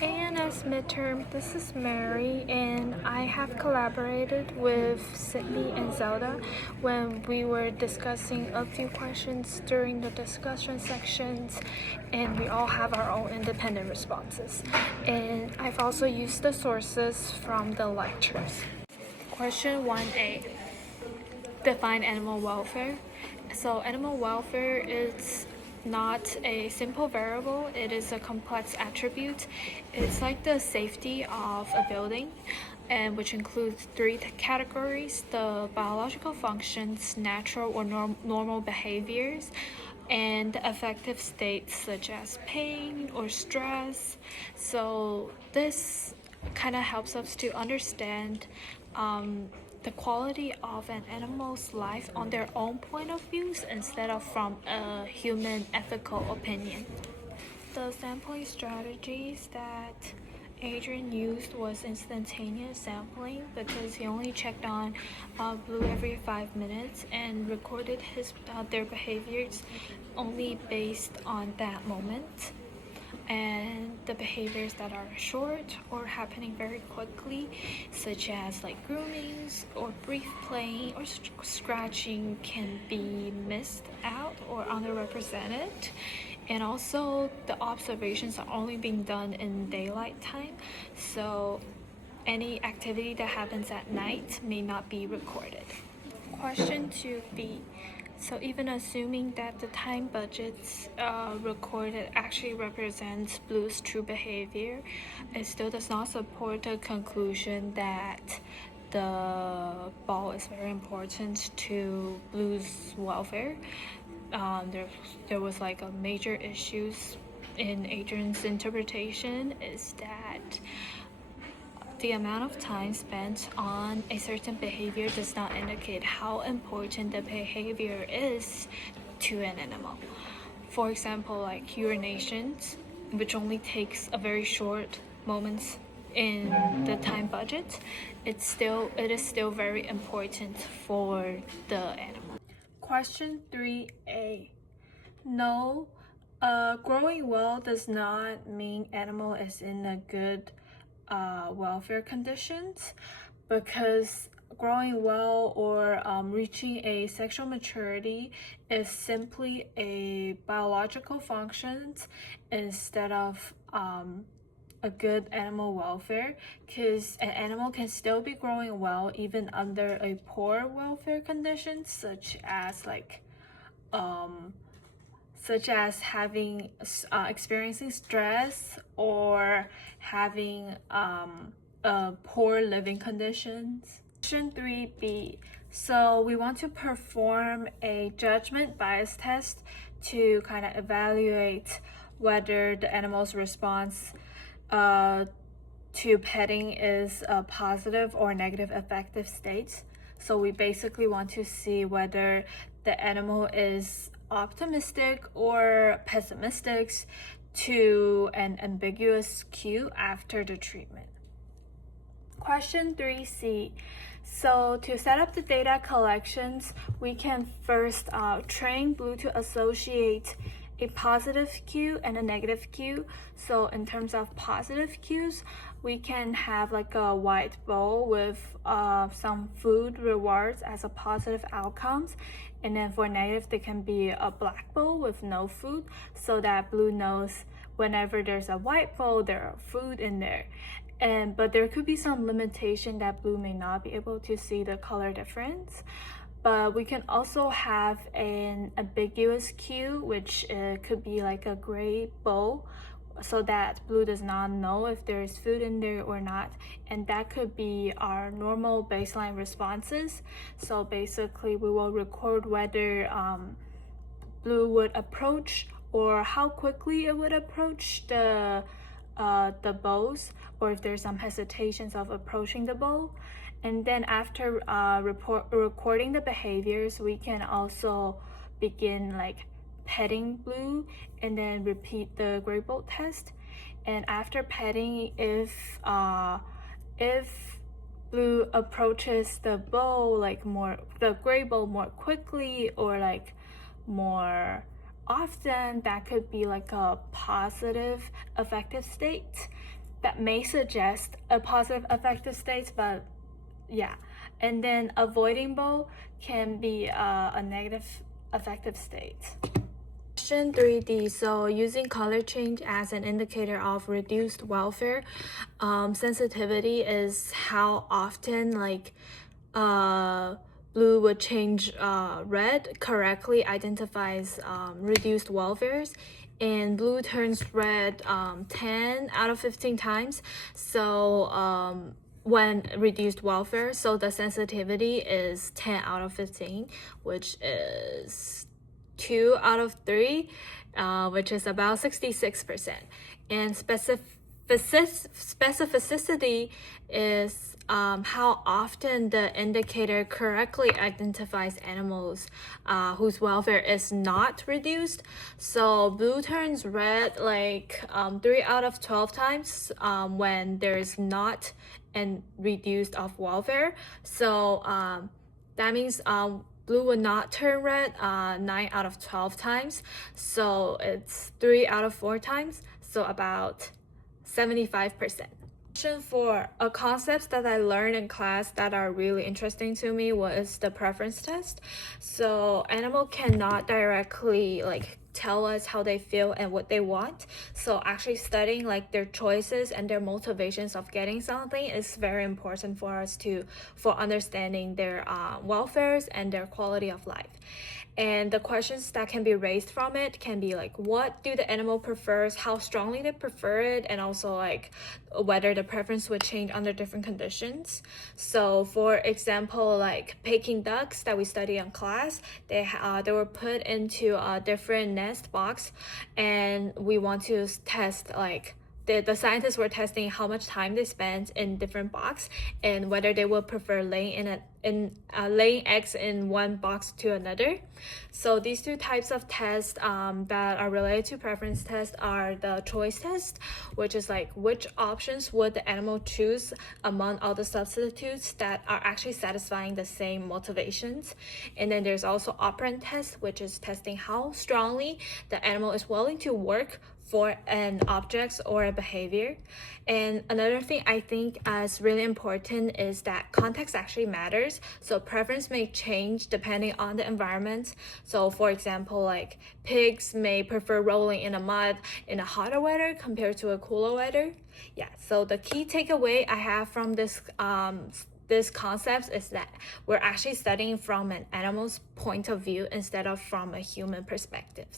ANS Midterm, this is Mary, and I have collaborated with Sydney and Zelda when we were discussing a few questions during the discussion sections, and we all have our own independent responses. And I've also used the sources from the lectures. Question 1A. Define animal welfare. So animal welfare is not a simple variable, it is a complex attribute. It's like the safety of a building, and which includes three categories: the biological functions, natural or normal behaviors, and affective states such as pain or stress. So this kind of helps us to understand the quality of an animal's life on their own point of views instead of from a human ethical opinion. The sampling strategies that Adrian used was instantaneous sampling because he only checked on blue every 5 minutes and recorded their behaviors only based on that moment. And the behaviors that are short or happening very quickly, such as like groomings or brief playing or scratching, can be missed out or underrepresented. And also the observations are only being done in daylight time, so any activity that happens at night may not be recorded. Question 2B. So even assuming that the time budgets recorded actually represents Blue's true behavior, it still does not support the conclusion that the ball is very important to Blue's welfare. There was like a major issues in Adrian's interpretation is that the amount of time spent on a certain behavior does not indicate how important the behavior is to an animal. For example, like urinations, which only takes a very short moments in the time budget, it is still very important for the animal. Question 3A. No, growing well does not mean animal is in a good welfare conditions, because growing well or reaching a sexual maturity is simply a biological function instead of a good animal welfare, because an animal can still be growing well even under a poor welfare conditions, such as having experiencing stress or having poor living conditions. Question 3B. So we want to perform a judgment bias test to kind of evaluate whether the animal's response to petting is a positive or negative affective state. So we basically want to see whether the animal is optimistic or pessimistic to an ambiguous cue after the treatment. Question 3C. So to set up the data collections, we can first train Blue to associate a positive cue and a negative cue. So in terms of positive cues, we can have like a white bowl with some food rewards as a positive outcomes, and then for negative there can be a black bowl with no food, so that Blue knows whenever there's a white bowl there are food in there. But there could be some limitation that Blue may not be able to see the color difference. But we can also have an ambiguous cue, which could be like a gray bowl, so that Blue does not know if there is food in there or not, and that could be our normal baseline responses. So basically we will record whether Blue would approach or how quickly it would approach the bowls, or if there's some hesitations of approaching the bowl. And then after recording the behaviors, we can also begin like petting Blue and then repeat the gray bowl test. And after petting, if Blue approaches the bowl the gray bowl more quickly or like more often, that could be like a positive affective state. that may suggest a positive affective state, but yeah. And then avoiding both can be a negative affective state. Question 3D. So using color change as an indicator of reduced welfare, sensitivity is how often blue would change red correctly identifies reduced welfares, and blue turns red 10 out of 15 times. So when reduced welfare, so the sensitivity is 10 out of 15, which is 2 out of 3, which is about 66%. And specificity is how often the indicator correctly identifies animals whose welfare is not reduced. So blue turns red 3 out of 12 times when there is not and reduced of welfare. So that means blue would not turn red 9 out of 12 times. So it's 3 out of 4 times. So about 75%. Question 4. A concept that I learned in class that are really interesting to me was the preference test. So animal cannot directly tell us how they feel and what they want. So actually studying their choices and their motivations of getting something is very important for us for understanding their welfares and their quality of life. And the questions that can be raised from it can be what do the animal prefers, how strongly they prefer it, and also whether the preference would change under different conditions. So for example, Peking ducks that we study in class, they were put into a different nest box, and we want to test the scientists were testing how much time they spent in different box and whether they would prefer laying eggs in one box to another. So these two types of tests that are related to preference test are the choice test, which is which options would the animal choose among all the substitutes that are actually satisfying the same motivations. And then there's also operant test, which is testing how strongly the animal is willing to work for an object or a behavior. And another thing I think is really important is that context actually matters. So preference may change depending on the environment. So for example, pigs may prefer rolling in the mud in a hotter weather compared to a cooler weather. Yeah, so the key takeaway I have from this concept is that we're actually studying from an animal's point of view instead of from a human perspective.